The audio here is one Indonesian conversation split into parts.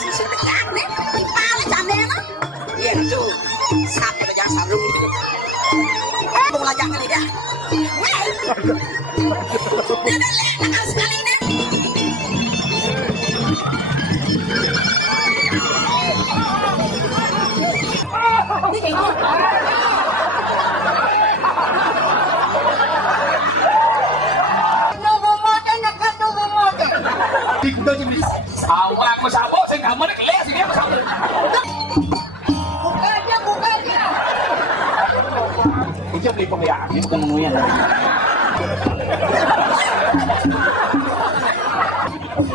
sisi dekat nih paling canena iya tuh sampai aja sarung itu mau lajak kali dah nakal sekali nih Sama aku sabuk, saya nggak mau kelas ini apa sabuk? Buka dia. Itu beli pembiayaan, ini bukan menunya tadi.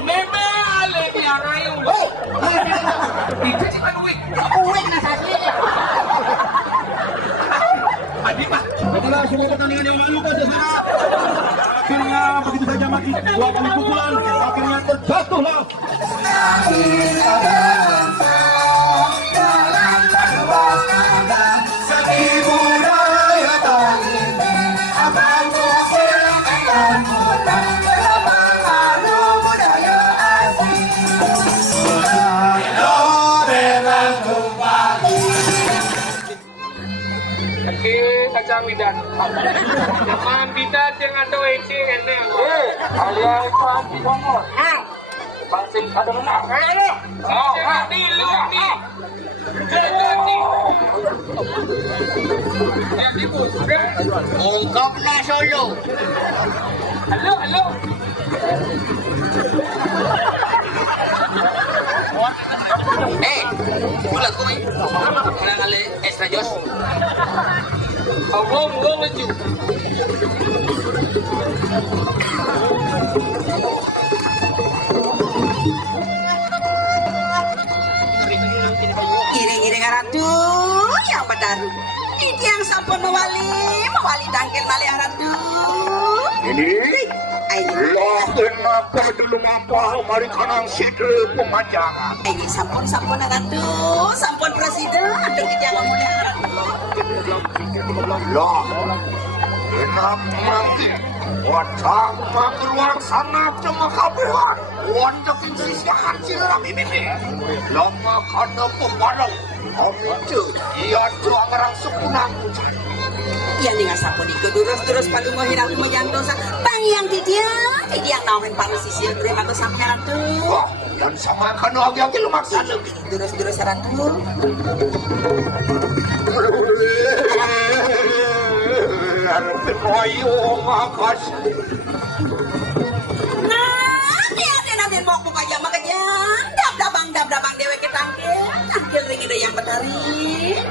Meme alenya rayu. Itu sih manuit. Uwek nasasnya. Adik pak. Itulah semua pertandingan yang lalu pada sana. Akhirnya begitu saja mati 2 kali pukulan. Akhirnya terjatuhlah. Kacang widan. Nama kita jangan doa isi enak. Kalian itu anti nomor. Pangsing ada menang. Jangan lu ni. Yang dibut. Ungkaplah solo. Halo. Bulat ko eh. Kailangan kali extra Diyos. Awang laju. Giring-giring aratu yang baru. Ini yang sampun mewali dangkel balik aratu. Ini lah kenapa dulu apa mari kanang sidre pemanjangan. Ini sampun aratu, sampun presiden ada di jalan mulai aratu. Lah kenapa nanti wajah keluar sana cuma kabehan wajah sisi hancur rami bibi lama kata pembarang itu ia tuh orang sukunan Yang dengan sampun ikut terus paling mau hirau mau jantosa. Bang yang yang nawarin paling sisi terima ke sampai aratu. wah yang sama kan lagi lu maksud Terus aratu. ayo makas Nanti mau buka jam makanya dab dewe ke tangkil ring ide yang betari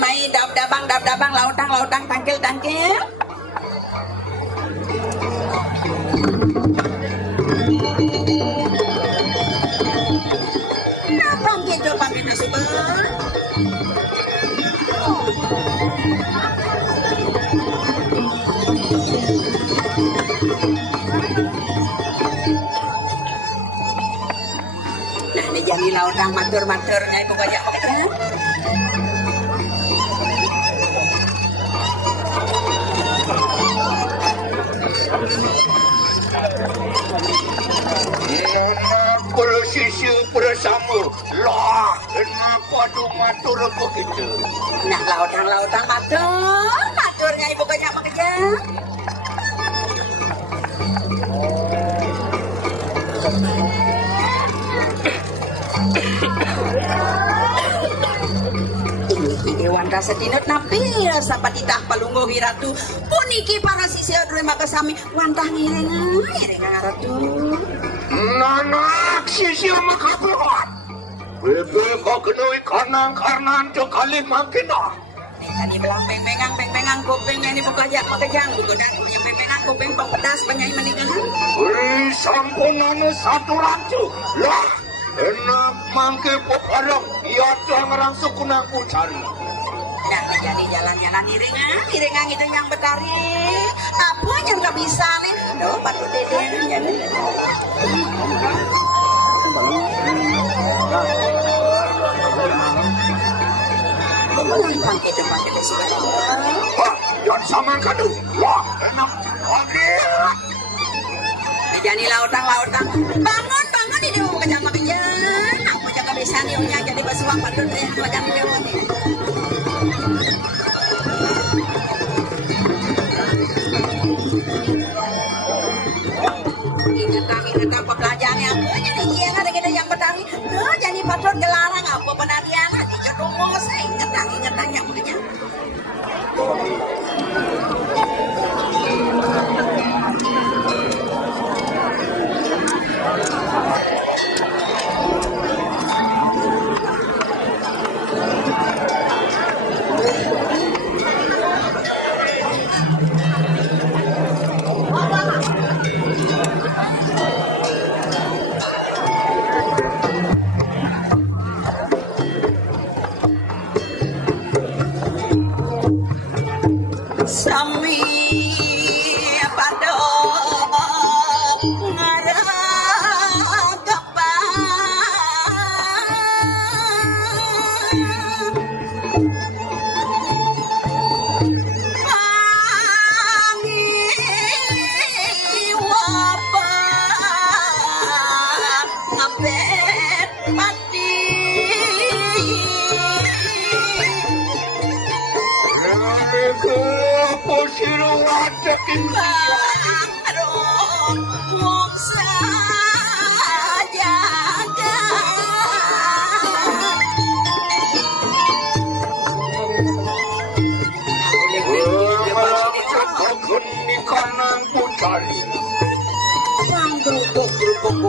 mai dab lautang tangkil panggil super nah ini jadi lautang matur-maturnya ibu banyak pekerjaan sisi bersama lah kenapa matur begitu nah lautang maturnya ibu banyak pekerjaan Dewan rasa dinut nampil sampai ditah palunggo hiratu puniki para sisi adre maka sami wantah ngiring ratu nanak sisi makabehat bebe kau kenui kanan cokali makina tadi belang peng-pengang kupingnya ini buka aja pekerjaan dan punya peng-pengang kuping pedas penyanyi meninggal sampunane satu rancu lah enak mangke pokarang ia jangan suku naku cari nah jadi jalan-jalan iringan itu yang betari apa yang gak bisa nih aduh batu dede jadi pakai sudah jangan sama kadu wah enak oke Jani lautang. Bangun ini mau kejama kerja. Aku jaga bisa niunya jadi bersuap padun deh macam lewat. Ingat pembelajarannya aku jadi iya ada kita yang petani. Tuh jadi patron gelarang apa penadian di jodoh saya ingat yang punya. Sami pada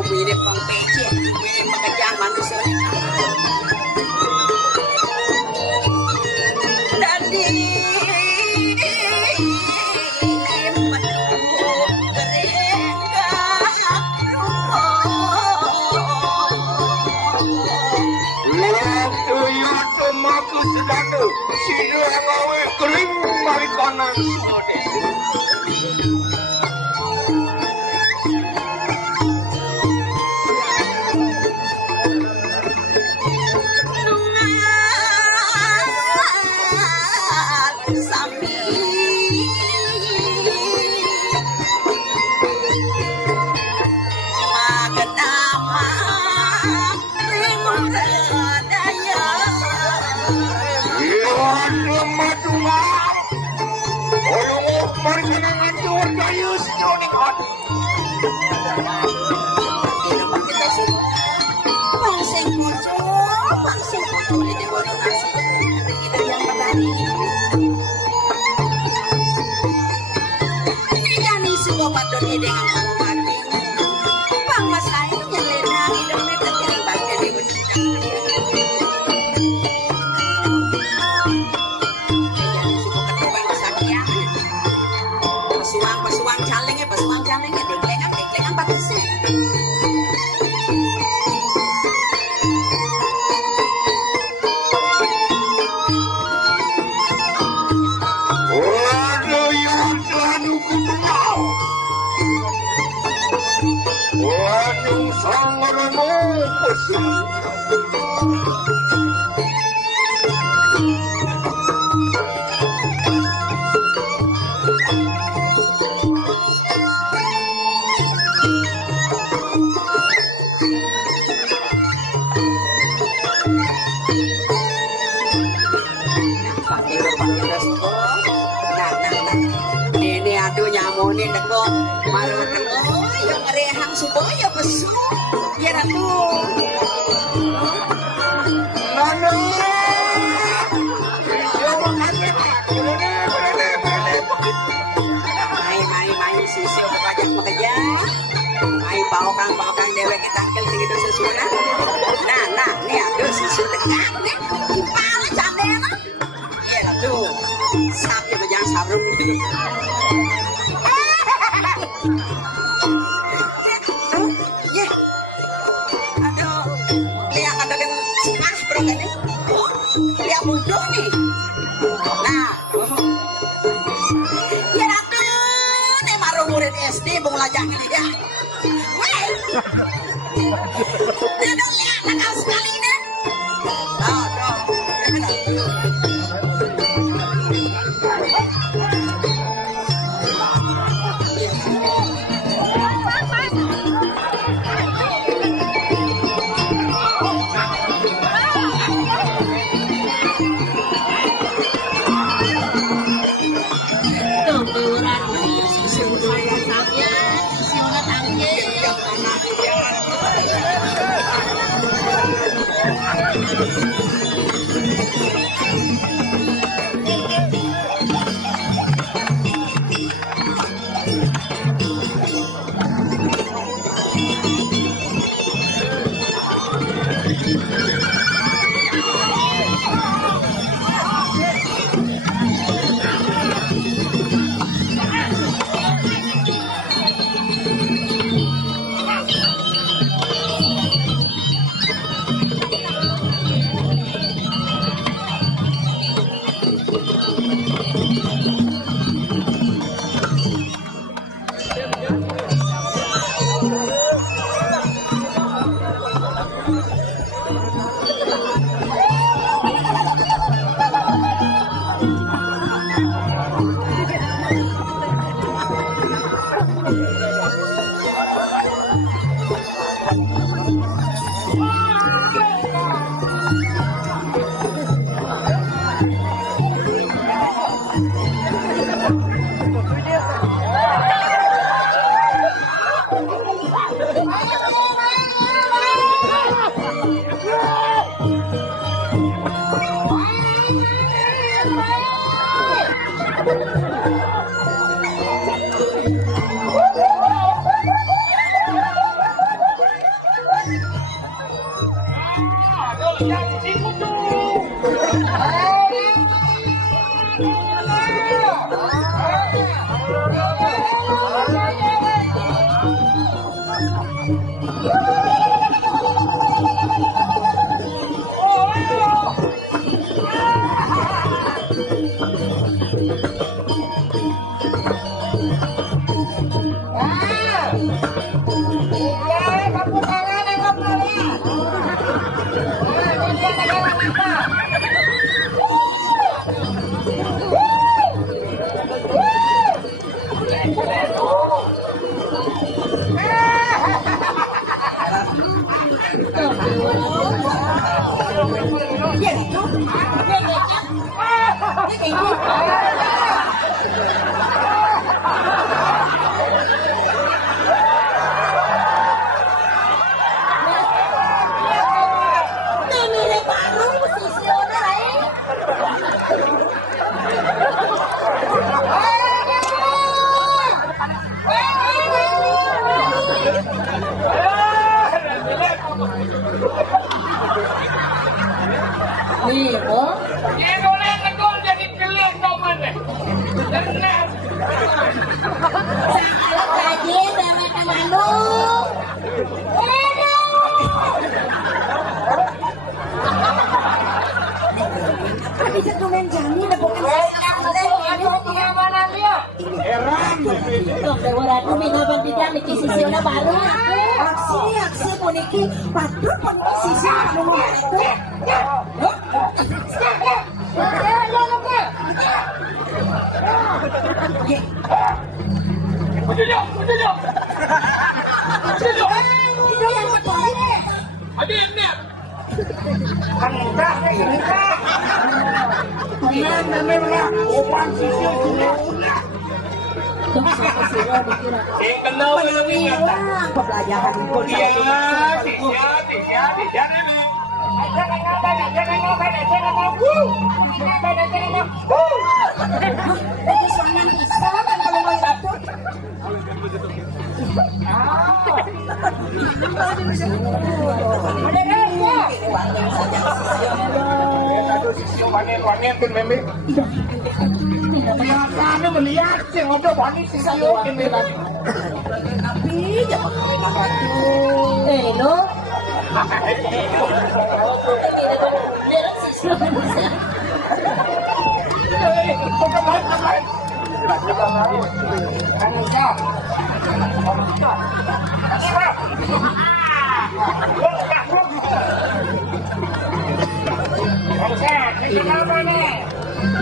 mirip Bang PC, mirip pekerjaan manusia. Tadi bawakan dewek kita gitu sesuatu. Nah, nih aduh susu tengah nih. Kepala candela. Iya tuh. Sapi bejang sarung. Aduh, lihat ada kan cingah berikutnya. Lihat bodoh nih. Nah, ya aduh, nih baru murid SD belajar dia. Tidak lihat nakal sekali nih.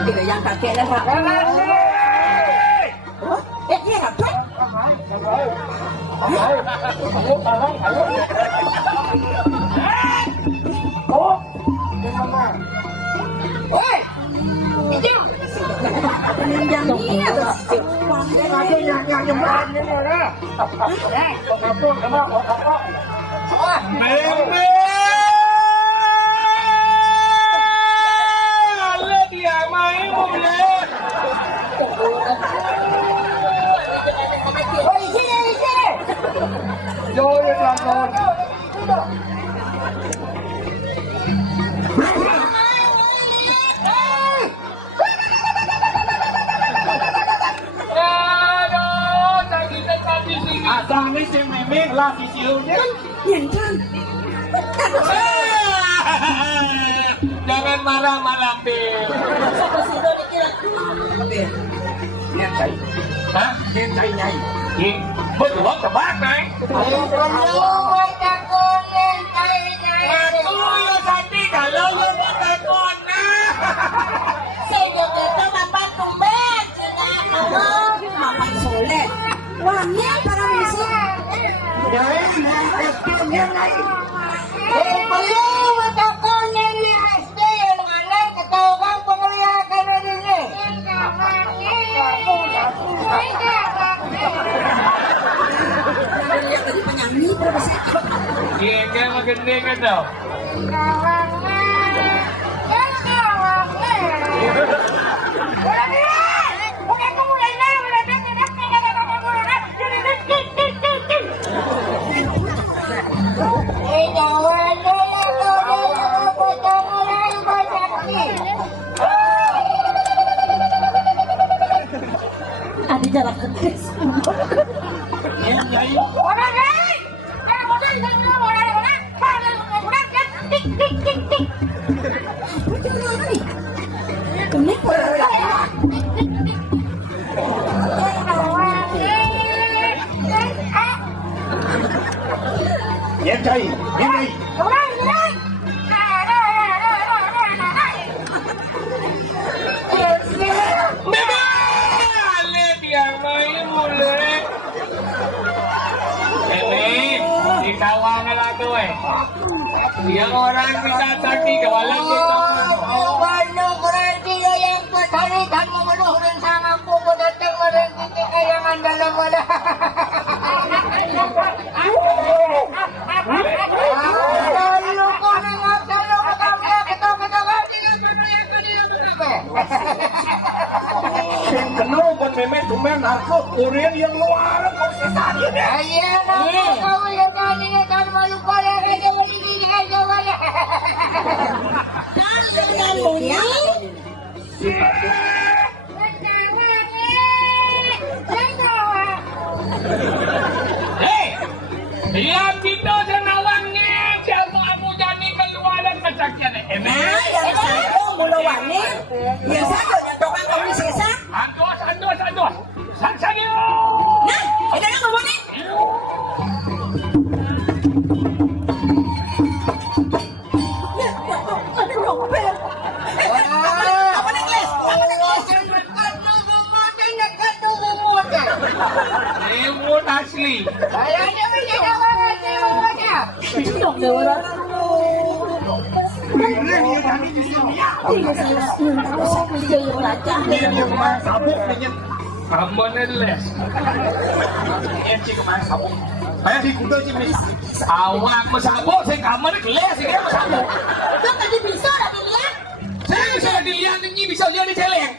Tidak yang kakeknya Pak. Dia ngapain? Oi, itu peninjangnya ada yang nyembuhin ini lah. Asal ini si Memeng lah si silunya. Yang Jangan marah malam Bir. siapa sih itu dikira? Nyentai. Hah? Nyentai nyai. Ih, berdua kebak naik. Aku yang tadi kalau yang pakai kona. Saya juga dapat tumbek. Mama soleh. Wannya para misi. Nyai, estimnya nyai. Belum tokonya di SD yang mana ketahuan penglihatan ini. Penyanyi berbahasa Iya, dia makin dingin tau. Ada jarak kecil. Nyentai, nyentai. Balik dia main mulai. Ini dikawal lah tuh Yang orang kita tadi kawalan kita. Bano berarti yang petarikan memenuh dan sangat kuku datang merengki kayangan dalam wadah. Lalu kau nengok selalu ketok-ketok Kenal pun memek cuman aku urin yang luar kau sesat ya. Ayah nama kau yang kali kan malu pada aja berdiri aja banyak. Jangan bunyi. Hei, yang kita senawangnya siapa kamu jadi keluaran kesakian Nah, yang satu mula wangi, yang satu yang tukang kau sisa. Andos. Sansanya. Nah, ada yang ngomong nih. Ada rompet. Apa nih les? Ribut asli. Kayaknya bisa kawan aja semuanya. Cendok deh orang. Urin yang tadi di sini ya. Tidak saya tahu saya kerja yang lacak. Yang kemarin sabuk nanya. Kamu les. Yang si kemarin sabuk. Saya si kuda si mis. Awak mesabuk saya kamu ni keles sih kan mesabuk. Kan tadi bisa dah dilihat. Saya bisa dilihat ini bisa lihat di celeng.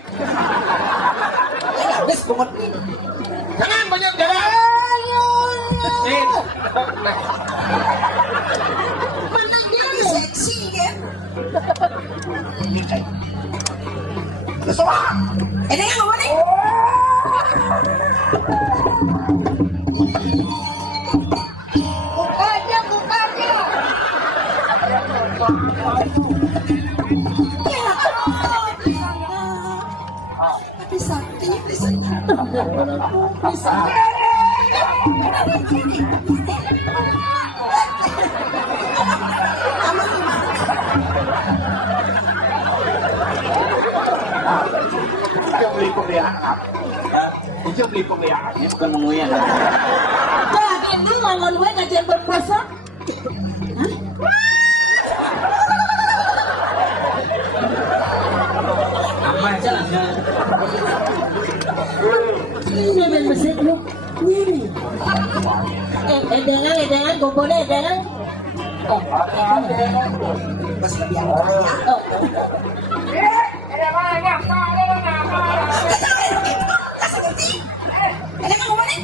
Habis banget. Jangan banyak jalan. Mana dia seksi kan? Kesolah. Ada yang ngomong nih. Buka aja. Bisa, kayaknya bisa. Bisa. Dia beli pemeliharaan. Dia beli pemeliharaan. Ini bukan menguya. Wah, ini ngomong gue ngajian berpuasa. Ini dan masjid lu. Ini. Edangan, gobolnya edangan. Oh, Bos lebih yang kaya. Oh. Ada banyak, ada banyak. Ada yang ngomong nih?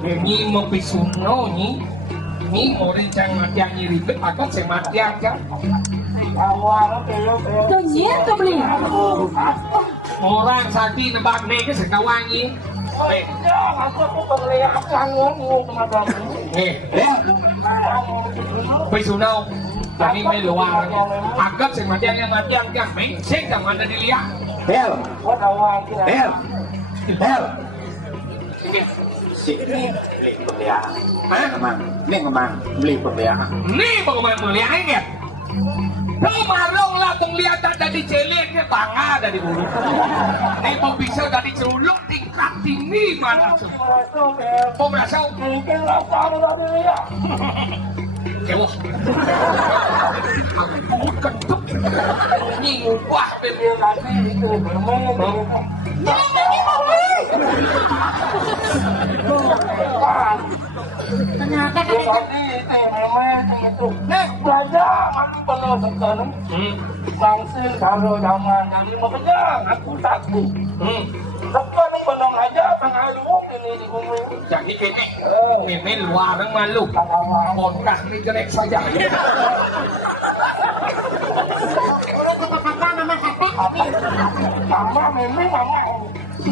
Ini mau pisuno ini orang yang mati yang ribet akan saya mati aja. Ternyata beli. Orang tadi nebak mereka sekawangi. Pisuno, kami meluang. Agak saya mati yang kan, mencek yang mana dilihat. Bel, beli pembelian. Ini beli pembelian. Ini bagaimana melihatnya? Pemarong lah penglihat dari jeleknya bangga dari bulu. Ini mau bisa dari celuluk tingkat tinggi mana? Mau merasa? Kewah. Kentuk. Ini wah bebel lagi itu Ternyata kan itu. Nek belajar malu kalau sekarang. Langsung kalau zaman dari mau kerja aku takut. Sekarang belum aja pengaruh ini di bumi. Jadi ini luar malu. Podcast ini jelek saja. Mama memang mama.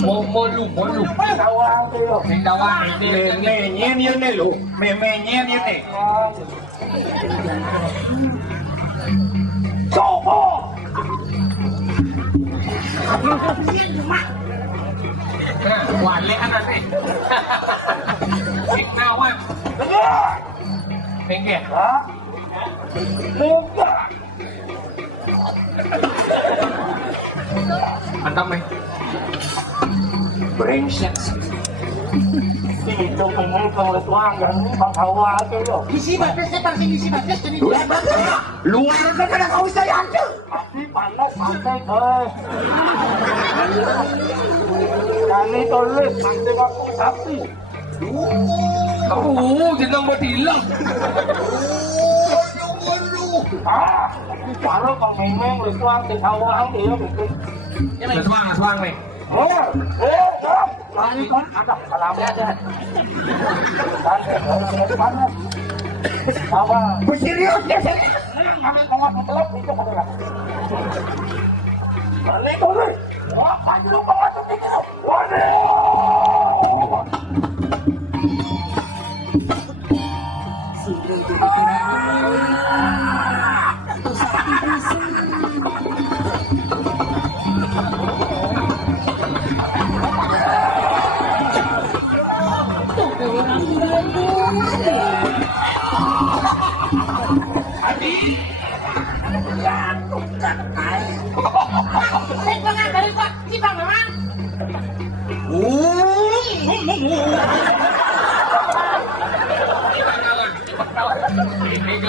Molu. Yang dawa ini ni lu. Memangnya ni. Coba. Wale anak ni. Sinawan. Pengen. Mantap nih. Brengsek. Itu pengen kalau tuang kan bawa tu yo. isi batas ini. Luar kan kau saya aja. Pasti panas sampai kali tulis nanti aku sapi. Jangan berdilam. Kalau kau memang tuang di awal dia betul. Tuang nih. Ada salamnya ada. Serius ya saya.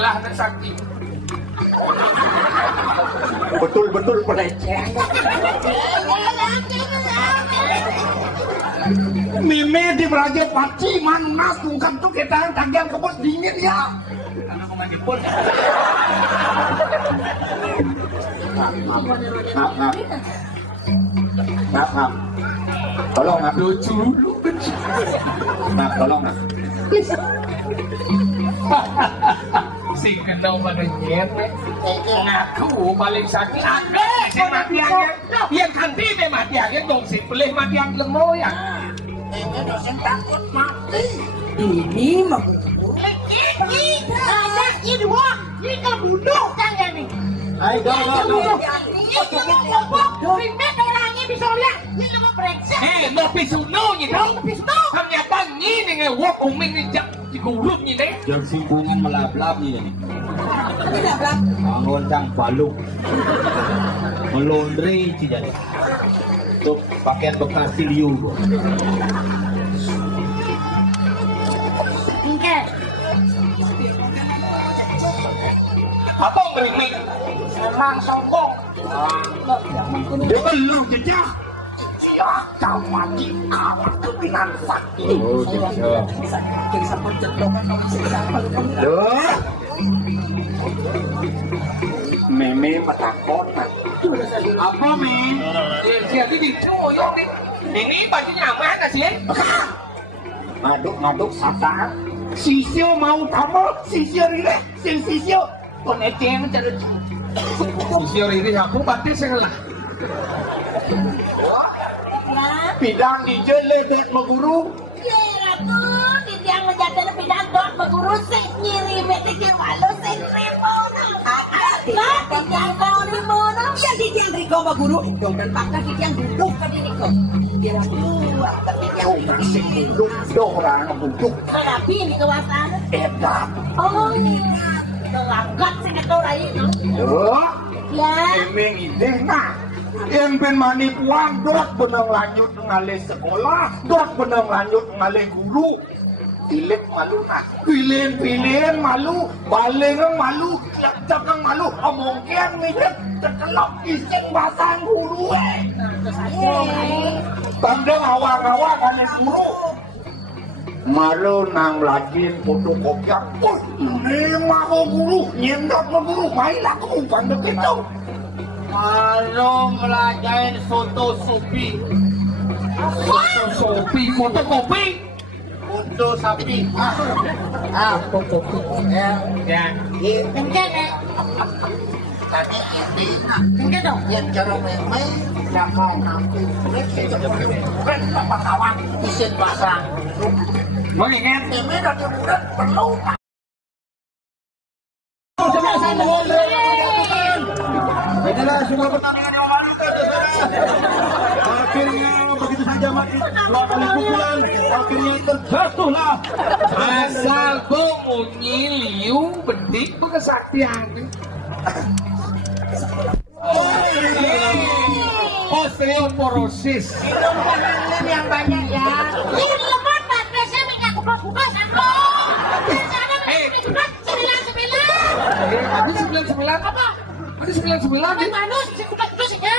sebelah dan sakit. Betul-betul peleceh. Mime di Raja Paci mana bukan tuh kita tagihan kebun dingin ya. Maaf. Tolong nak lucu. Maaf, tolong nak. Si kenal pada nyet, ngaku paling sakit. Si mati aja, yang kanti deh mati aja dong si pelih mati yang lemo ya. Ini dosen takut mati. Ini mah ini ada ini wah ini kebunuh kan ya nih. Ayo, orangnya bisa lihat ini mau brengsek. Mau pisuno gitu. Ternyata ini nih wah kuming nih jam digulung nih deh. jam singkungan melap-lap ini. Tidak belak. Bangun sang baluk. Melondre tidak. Tuh pakaian bekas liu. Oke. Apa berimik? Memang sombong. Dia belum jejak. Dia kau mati kawan kepinan sakti. Oh, jejak. Duh. Meme petakon. Apa Meme? Jadi dicoyok nih. Ini bajunya mana sih? Maduk sata. Sisio mau tamu, sisio rile, sisio peneceng terus. Sisio ini aku pasti salah. Bidang di lebet meguru. Ya ratu, di tiang menjadi bidang dot berguru sih nyiri metik yang walau sih remono. Di tiang mau remono, ya di tiang riko berguru. Dong dan pakar di tiang duduk ke diri kok. Kira keluar tapi yang bersih Duduk orang duduk. Tapi ini kawasan. Edan. Oh, terangkat sih ketora itu. Ya. Emang ide nah. Yang ben mani puang dot benang lanjut ngalih sekolah, dot benang lanjut ngalih guru. Pilih malu nak, pilih malu, balengang malu, cakang malu, omongkian nih cekelok isik basang guru. Tandang awang-awang hanya guru. Malu nang lajin fotokopian, ini mau guru, nyendot mau guru, main aku pandang itu. Malu melajain foto sopi. Foto kopi. Foto sapi. Foto Ya. Mungkin ya. Tadi ini Mungkin dong. yang cara memang yang mau nanti kan apa kawan isin pasang. Mengingat Ini dari bulan perlu. Inilah semua pertandingan yang mantap. Akhirnya begitu saja mati. Dua kali pukulan. Akhirnya terjatuhlah. asal bunyi liu bedik kesaktian. Osteoporosis. Yang banyak ya. Ini lemot tak biasanya minyak kupas-kupas aku. Ada 99 apa? Ada 99 Ini manus, si kupas-kupas ya.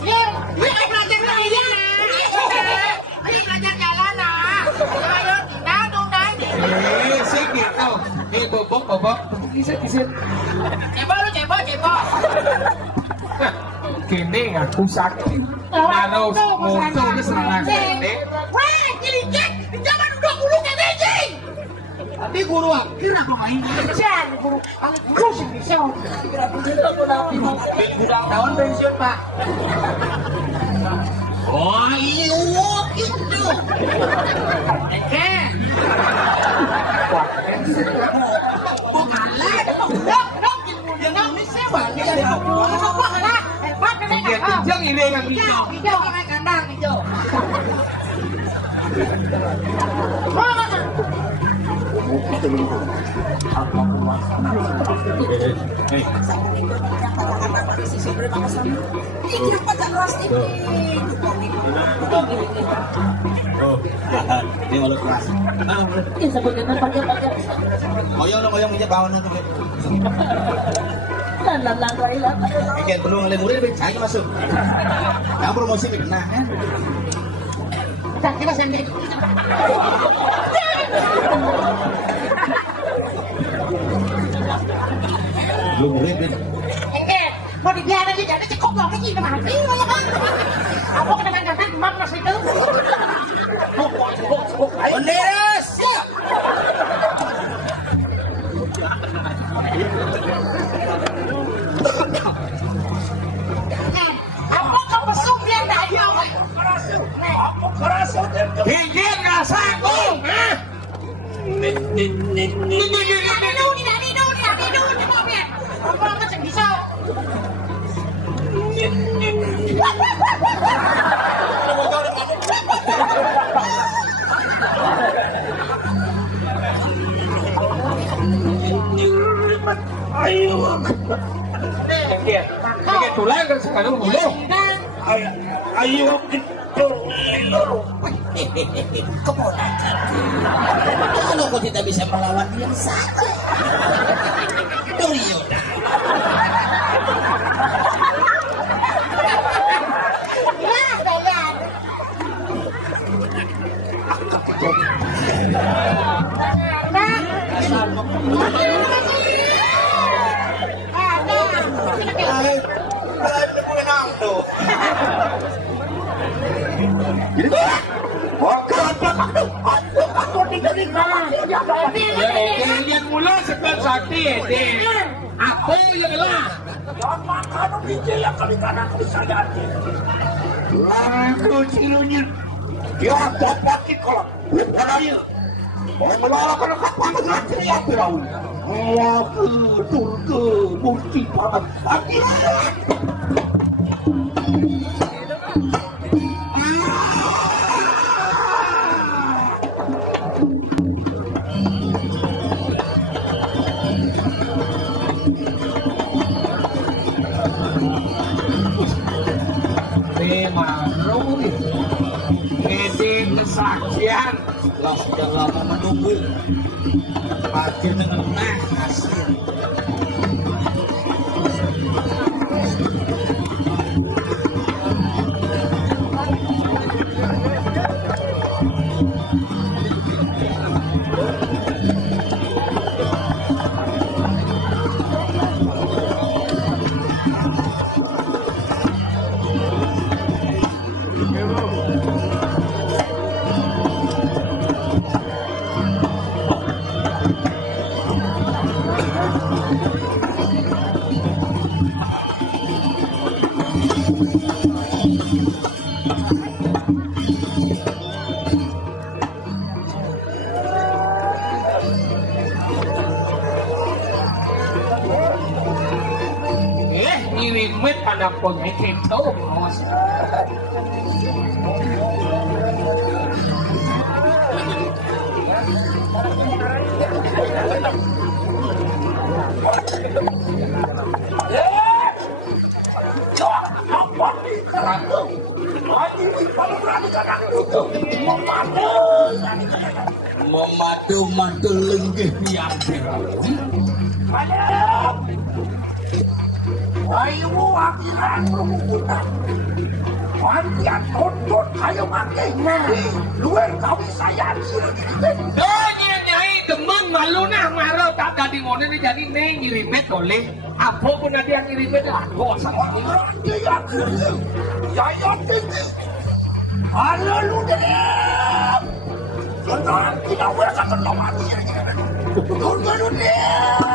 Ya, ayo belajar lagi ya. Ayo belajar jalan nah. Ayo, tinggal dong dah. sih gitu. Bobok. Kisah. Cebo. Kene aku sakit. Lalu motor ke sana. Wah, cilicik. Jangan udah guru kayak biji. Tapi guru akhir apa main? Jangan guru. Guru sih bisa. Udah tahun pensiun Pak. Oh iya gitu. Kijang ini yang hijau. Hijau pakai kandang hijau. Ini malu keras. Ngoyong aja kawan itu. Ikan belum lemuri lebih cair masuk. Yang promosi kena kan? Sakit mas Hendrik. Belum murid kan? Enggak, mau dibiarin aja jadi cukup dong ini kemana? Apa kadang-kadang mak mas itu? Benes. Apa kau mesum dia tak ada? Hijin rasaku. Apa macam bisa? Pakai tulang kan sekarang boleh. Ayo gitu. Keponakan. Kalau kau tidak bisa melawan yang satu, Duryodhana. Lihat mula sekat sakti apa yang lah? Lagu cilunya dia dapat kalau bukannya melakukan apa dengan dia tahu aku turke murti pada hati Kesaksian setelah sudah lama menunggu hadir dengan hasil ngirimit pada pengikut itu bos. Memadu-madu lenggih yang ayo akhiran kita Wantian tuntut ayo makanya luar kami sayang Nyai demang malu nah marah tak tadi ngono ni jadi neng ngirimet boleh apa pun nanti yang ngirimet lah bos saya tinggi halo lu deh jangan kita mereka terlalu tunggu lu deh